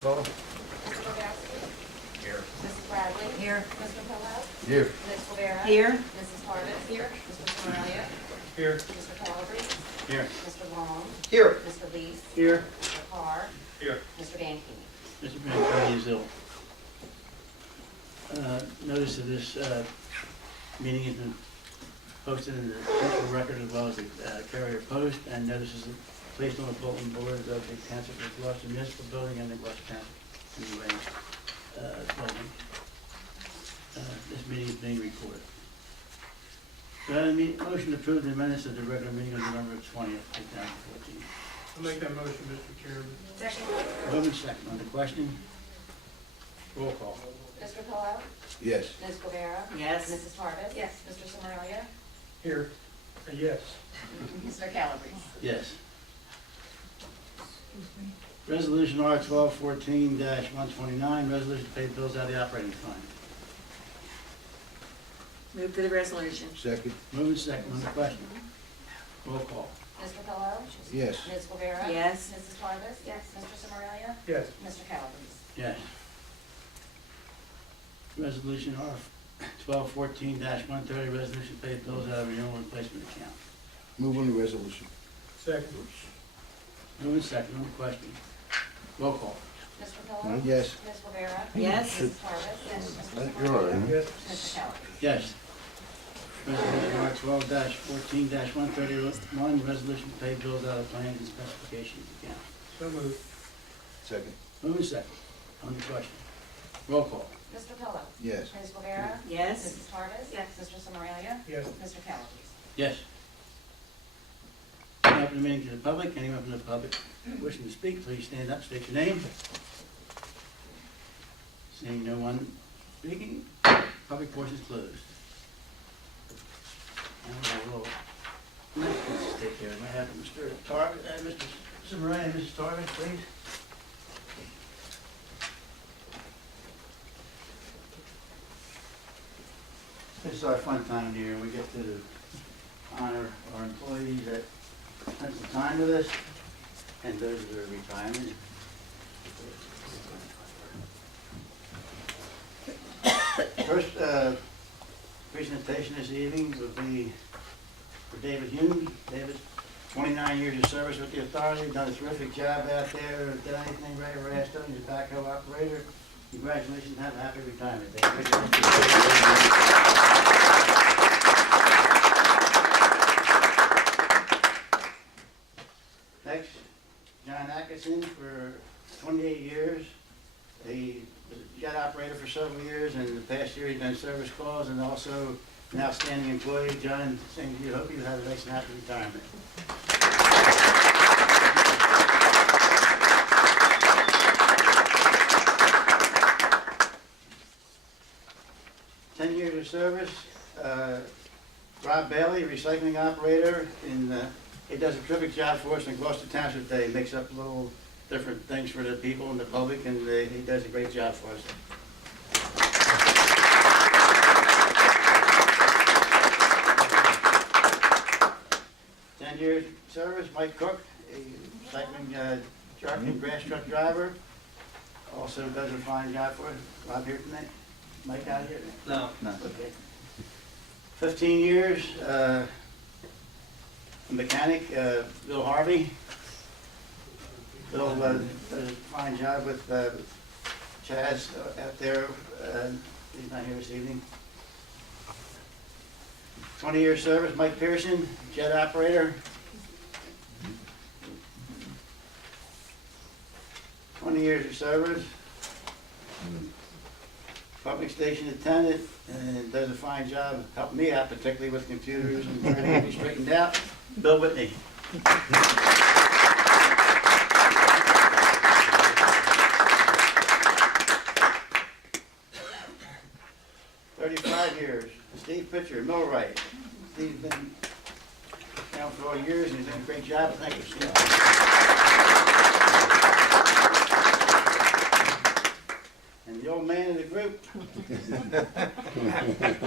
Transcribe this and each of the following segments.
Call. Mr. Bogaski? Here. Mrs. Bradley? Here. Mr. Pillow? Here. Ms. Rivera? Here. Mrs. Harvis? Here. Mr. Morelia? Here. Mr. Calabrese? Here. Mr. Long? Here. Mr. Lees? Here. Mr. Carr? Here. Mr. Van Keen? Mr. Brandt is ill. Notice of this meeting has been posted in the central record as well as the Carrier Post, and notices placed on the bulletin board of the Township of Gloucester Municipal Building and the Gloucester Township MUA building. This meeting is being recorded. Do I have a motion to approve the minutes of the regular meeting on November 20th, 2014? I'll make that motion, Mr. Chairman. Second. Moving second on the question. Roll call. Mr. Pillow? Yes. Ms. Rivera? Yes. Mrs. Harvis? Yes. Mr. Morelia? Here. Yes. Mr. Calabrese? Yes. Resolution R 1214-129, resolution to pay bills out of the operating fund. Move for the resolution. Second. Moving second on the question. Roll call. Mr. Pillow? Yes. Ms. Rivera? Yes. Mrs. Harvis? Yes. Mr. Morelia? Yes. Mr. Calabrese? Yes. Resolution R 1214-130, resolution to pay bills out of renewal replacement account. Move on the resolution. Second. Moving second on the question. Roll call. Mr. Pillow? Yes. Ms. Rivera? Yes. Mrs. Harvis? Yes. Mr. You're all right, Morelia? huh? Mr. Calabrese? Yes. Resolution R 12-14-131, resolution to pay bills out of plans and specifications account. So moved. Second. Moving second on the question. Roll call. Mr. Pillow? Yes. Ms. Rivera? Yes. Mrs. Harvis? Yes. Mr. Morelia? Yes. Mr. Calabrese? Yes. Open the meeting to the public. Anyone from the public wishing to speak, please stand up, state your name. Seeing no one speaking, public portion is closed. And we'll next take care of it. I have Mr. Morelia and Mrs. Tarvis, please. This is our fun time of year. We get to honor our employees that spent some time with us and those that are retiring. First presentation this evening will be for David Hume. David, 29 years of service with the authority, done a terrific job out there. Did anything right or asked him. He's a backhoe operator. Congratulations and have a happy retirement, David. Next, John Atkinson for 28 years. He was a jet operator for several years, and in the past year he's done service calls and also an outstanding employee. John, same to you. Hope you have a nice and happy retirement. Years of service. Rob Bailey, recycling operator, he does a terrific job for us in Gloucester Township today. He makes up little different things for the people and the public, and he does a great job for us. Years service, Mike Cook, a recycling truck and grass truck driver. Also does a fine job for us. Rob here tonight? Mike out here? No. Okay. 15 years, mechanic, Bill Harvey. Bill does a fine job with Chaz out there. He's not here this evening. 20 years service, Mike Pearson, jet operator. 20 years of service. Public station attendant, and does a fine job, helped me out particularly with computers and trying to get me straightened out. Bill Whitney. 35 years, Steve Pitcher, millwright. Steve's been down for all years and he's done a great job. Thank you, Steve. And the old man of the group,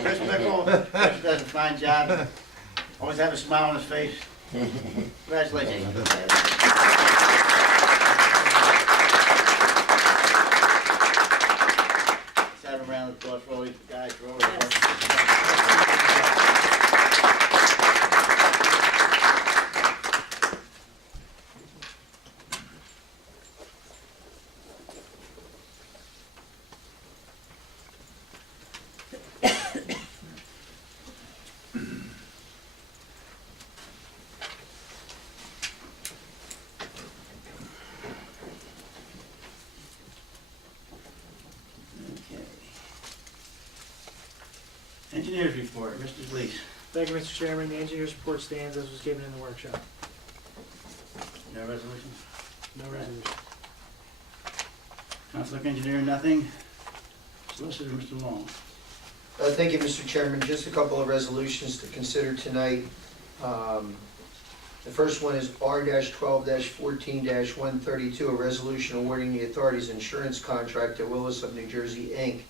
Chris Mickle, does a fine job. Always have a smile on his face. Congratulations. Engineers report, Mr. Delis. Thank you, Mr. Chairman. The engineer's report stands as was given in the workshop. No resolutions? No resolution. Conflict engineer, nothing. Solicitor, Mr. Long. Thank you, Mr. Chairman. Just a couple of resolutions to consider tonight. The first one is R-12-14-132, a resolution awarding the authority's insurance contract to Willis of New Jersey, Inc.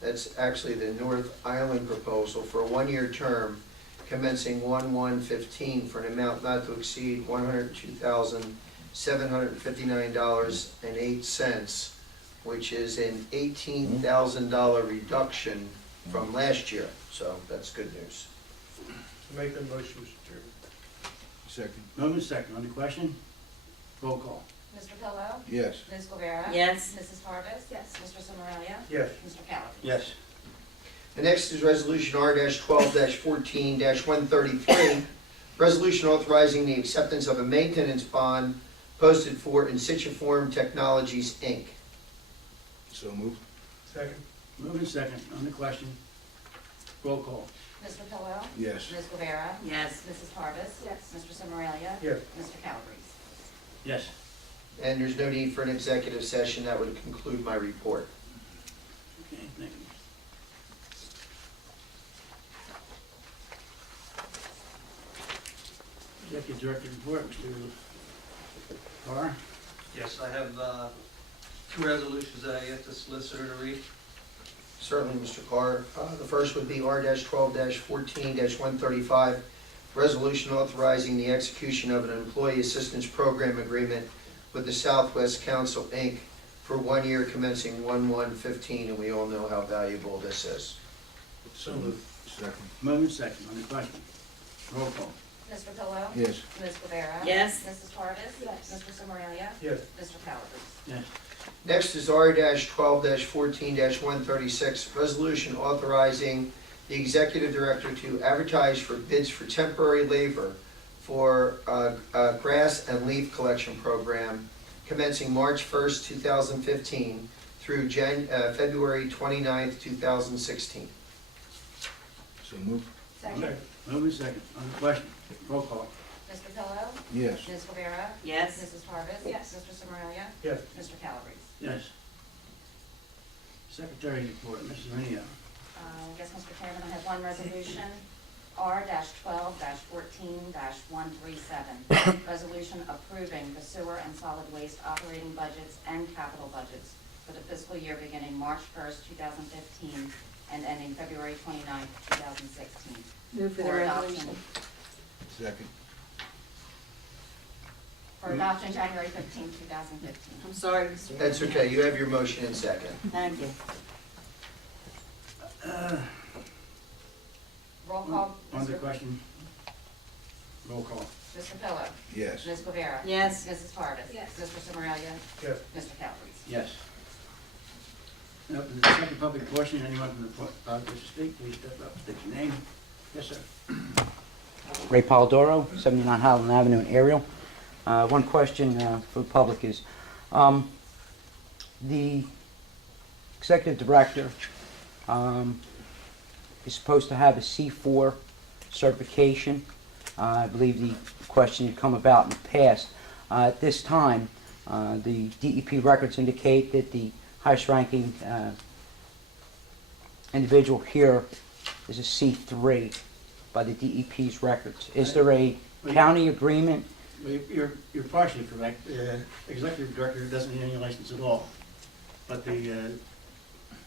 That's actually the North Island proposal for a one-year term commencing 1/1/15 for an amount not to exceed $102,759.08, which is an $18,000 reduction from last year. So that's good news. Make that motion, Mr. Chairman. Second. Moving second on the question. Roll call. Mr. Pillow? Yes. Ms. Guevara? Yes. Mrs. Parvis? Yes. Mr. Sommerilla? Yes. Mr. Calabrese? Yes. The next is Resolution R-12-14-133, resolution authorizing the acceptance of a maintenance bond posted for Insituform Technologies, Inc. So moved. Second. Moving second on the question. Roll call. Mr. Pillow? Yes. Ms. Guevara? Yes. Mrs. Parvis? Yes. Mr. Sommerilla? Yes. Mr. Calabrese? Yes. And there's no need for an executive session. That would conclude my report. Okay, thank you. Executive Director report, Mr. Carr. Yes, I have two resolutions that I asked the solicitor to read. Certainly, Mr. Carr. The first would be R-12-14-135, resolution authorizing the execution of an employee assistance program agreement with the Southwest Council, Inc. for 1 year commencing 1/1/15, and we all know how valuable this is. So moved. Second. Moving second on the question. Roll call. Mr. Pillow? Yes. Ms. Guevara? Yes. Mrs. Parvis? Yes. Mr. Sommerilla? Yes. Mr. Calabrese? Yes. Next is R-12-14-136, resolution authorizing the executive director to advertise for bids for temporary labor for a grass and leaf collection program commencing March 1st, 2015 through February 29th, 2016. So moved. Second. Moving second on the question. Roll call. Mr. Pillow? Yes. Ms. Guevara? Yes. Mrs. Parvis? Yes. Mr. Sommerilla? Yes. Mr. Calabrese? Yes. Secretary report, Mrs. Renia. Yes, Mr. Chairman, I have one resolution, R-12-14-137. Resolution approving the sewer and solid waste operating budgets and capital budgets for the fiscal year beginning March 1st, 2015 and ending February 29th, 2016. Move for the For adoption. resolution. Second. For adoption January 15th, 2015. I'm sorry, Mr. Chairman. That's okay, you have your motion in second. Thank you. Roll call. On the Mr. question. Roll call. Mr. Pillow? Yes. Ms. Guevara? Yes. Mrs. Parvis? Yes. Mr. Sommerilla? Yes. Mr. Calabrese? Yes. Open the second public portion. Anyone from the public wish to speak, please step up, state your name. Yes, sir. Ray Polidoro, 79 Highland Avenue in Ariel. One question for the public is, the executive director is supposed to have a C4 certification. I believe the question had come about in the past. At this time, the DEP records indicate that the highest ranking individual here is a C3 by the DEP's records. Is there a county agreement? Well, you're partially correct. Executive director doesn't need any license at all, but the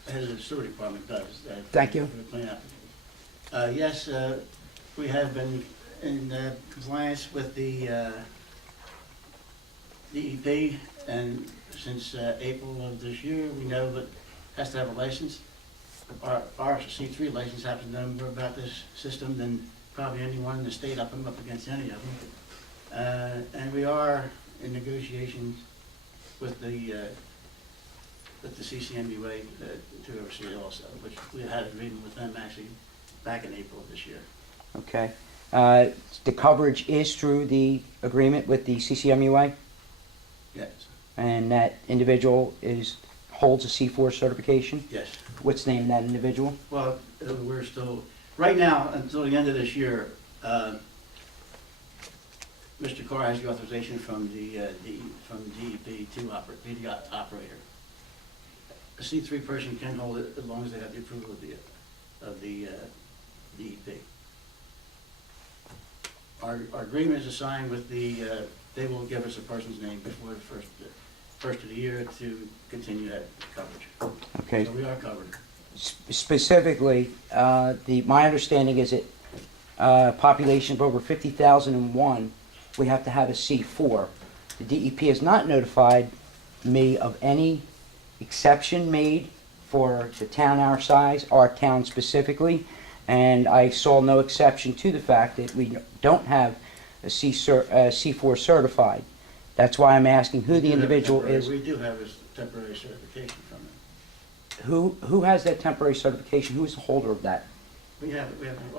head of the sewer department does. Thank you. For the clean application. Yes, we have been in compliance with the DEP, and since April of this year, we know that it has to have a license. Our C3 license happens to know more about this system than probably anyone in the state up against any of them. And we are in negotiations with the CCMUA to oversee it also, which we had an agreement with them actually back in April of this year. Okay. The coverage is through the agreement with the CCMUA, Yes. and that individual holds a C4 certification. Yes. What's the name of that individual? Well, we're still Right now, until the end of this year, Mr. Carr has the authorization from from DEP to be the operator. A C3 person can hold it as long as they have the approval of the DEP. Our agreement is signed with they will give us a person's name before the first of the year to continue that coverage. Okay. So we are covered. Specifically, my understanding is that population of over 50,001, we have to have a C4. The DEP has not notified me of any exception made for the town our size, our town specifically, and I saw no exception to the fact that we don't have a C4 certified. That's why I'm asking who the individual is. We do have a temporary certification from them. Who has that temporary certification? Who is the holder of that? We have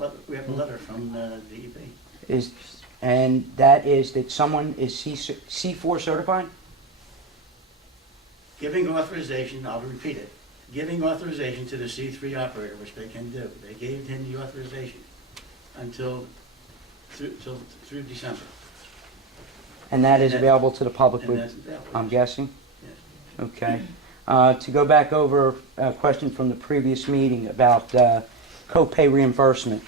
a letter from DEP. And that is that someone is C4 certified? Giving authorization, I'll repeat it, giving authorization to the C3 operator, which they can do. They gave him the authorization through December. And that is available to the public, And that's available. I'm guessing? Yes. Okay. To go back over a question from the previous meeting about co-pay reimbursement.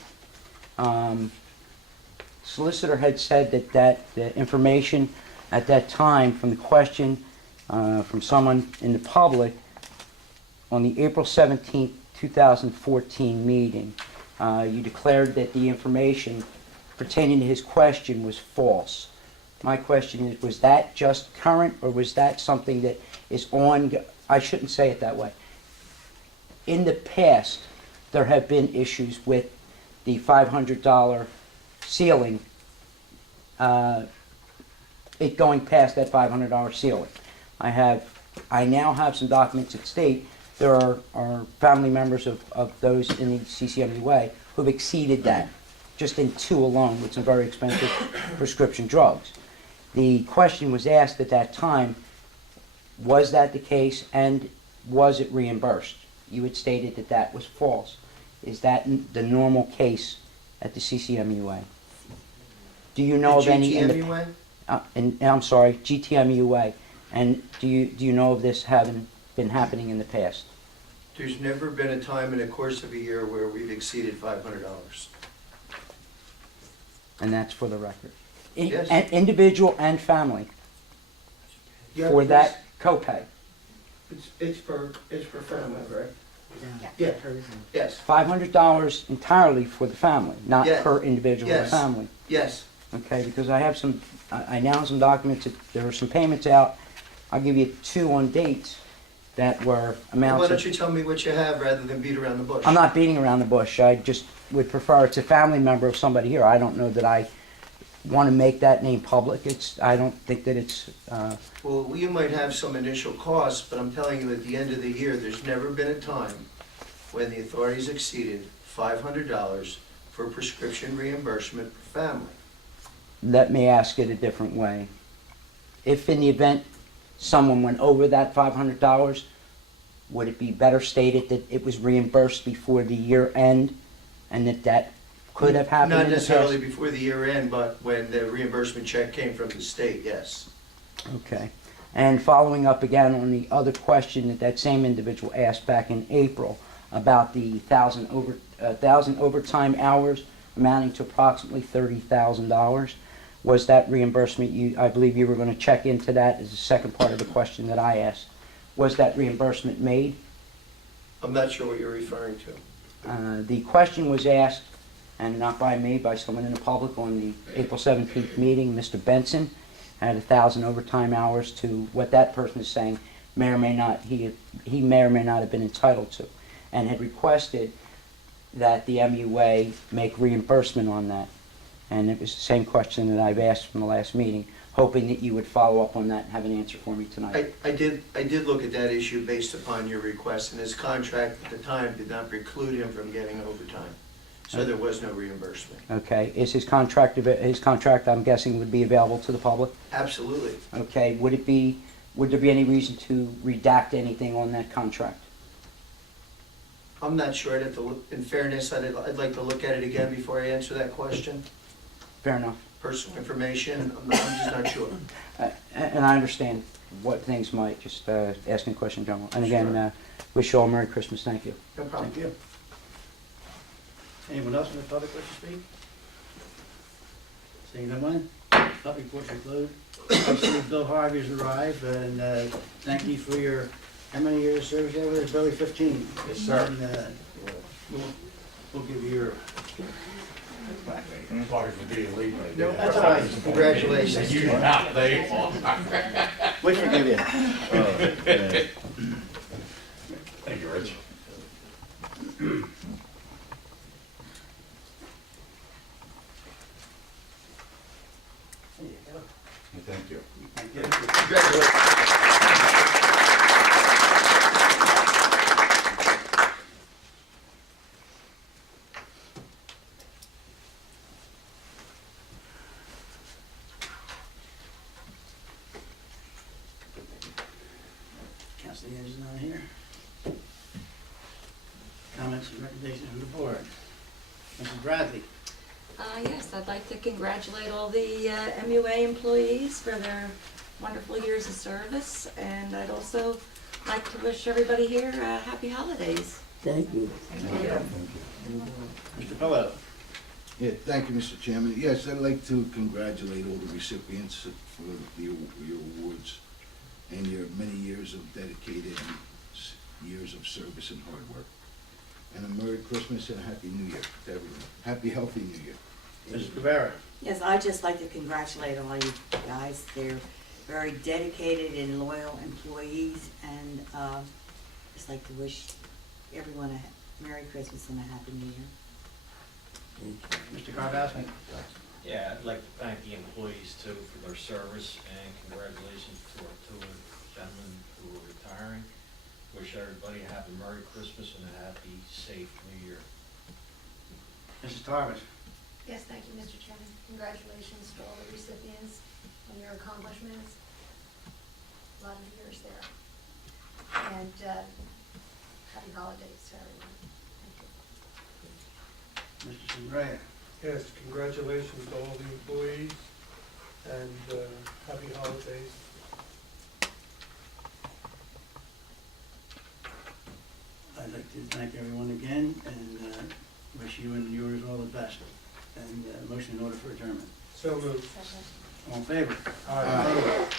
Solicitor had said that the information at that time from the question from someone in the public on the April 17th, 2014 meeting, you declared that the information pertaining to his question was false. My question is, was that just current, or was that something that is I shouldn't say it that way. In the past, there have been issues with the $500 ceiling, it going past that $500 ceiling. I now have some documents that state there are family members of those in the CCMUA who've exceeded that, just in 2 alone, with some very expensive prescription drugs. The question was asked at that time, was that the case, and was it reimbursed? You had stated that that was false. Is that the normal case at the CCMUA? Do you know of any? GTMUA? I'm sorry, GTMUA. And do you know of this having been happening in the past? There's never been a time in the course of a year where we've exceeded $500. And that's for the record. Yes. And individual and family Yeah, for because that copay. It's for family, right? Yeah. Yeah, yes, $500 entirely for the family, not Yes. per individual or Yes. family. yes. Okay, because I have I now have some documents that there were some payments out. I'll give you 2 on dates that were Why amounts don't of. you tell me what you have rather than beat around the bush? I'm not beating around the bush. I just would prefer, it's a family member of somebody here. I don't know that I want to make that name public. I don't think that it's, Well, you might have some initial costs, but I'm telling you, at the end of the year, there's never been a time when the authorities exceeded $500 for prescription reimbursement for family. let me ask it a different way. If in the event someone went over that $500, would it be better stated that it was reimbursed before the year end, and that could have happened Not in the past? necessarily before the year end, but when the reimbursement check came from the state, yes. Okay. And following up again on the other question that same individual asked back in April about the 1,000 overtime hours amounting to approximately $30,000. Was that reimbursement, I believe you were going to check into that as the second part of the question that I asked. Was that reimbursement made? I'm not sure what you're referring to. The question was asked, and not by me, by someone in the public on the April 17th meeting. Mr. Benson had 1,000 overtime hours to what that person is saying may or may not, he may or may not have been entitled to, and had requested that the MUA make reimbursement on that. And it was the same question that I've asked from the last meeting, hoping that you would follow up on that and have an answer for me tonight. I did look at that issue based upon your request, and his contract at the time did not preclude him from getting overtime. So there was no reimbursement. Okay, is his contract, I'm guessing, would be available to the public? Absolutely. Okay, would there be any reason to redact anything on that contract? I'm not sure, I'd have to look, in fairness, I'd like to look at it again before I answer that question. Fair enough. Personal information, I'm just not sure. And I understand what things might, just asking a question, General. And again, Sure. wish you all Merry Christmas, thank you. No problem. Thank you. Anyone else in the public wish to speak? Seeing no one, public portion closed. I see Bill Harvey's arrived, and thank you for your, how many years of service there with us, Billy? 15? Yes, sir. And we'll give you your... I'm sorry for being late. my No, dad. that's all right. Congratulations. You did not late. We forgive you. Thank you, Rich. There you go. Thank you. Thank you. Congratulations. Council is not here. Comments and recommendations from the board. Mrs. Bradley. Yes, I'd like to congratulate all the MUA employees for their wonderful years of service, and I'd also like to wish everybody here happy holidays. Thank you. Mr. Pillow. Yeah, thank you, Mr. Chairman. Yes, I'd like to congratulate all the recipients for your awards and your many years of dedicated years of service and hard work. And a Merry Christmas and a Happy New Year to everyone. Happy, healthy New Year. Mrs. Rivera. Yes, I'd just like to congratulate all you guys. They're very dedicated and loyal employees, and just like to wish everyone a Merry Christmas and a Happy New Year. Mr. Karbowski. Yeah, I'd like to thank the employees too for their service, and congratulations to our two gentlemen who are retiring. Wish everybody a happy Merry Christmas and a happy, safe New Year. Mrs. Tarvis. Yes, thank you, Mr. Chairman. Congratulations to all the recipients on your accomplishments. A lot of years there. And happy holidays to everyone. Thank you. Mr. Sumbraya. Yes, congratulations to all the employees, and happy holidays. I'd like to thank everyone again, and wish you and yours all the best. And motion in order for adjournment. So moved. Second. All in favor? Aye. Opposed?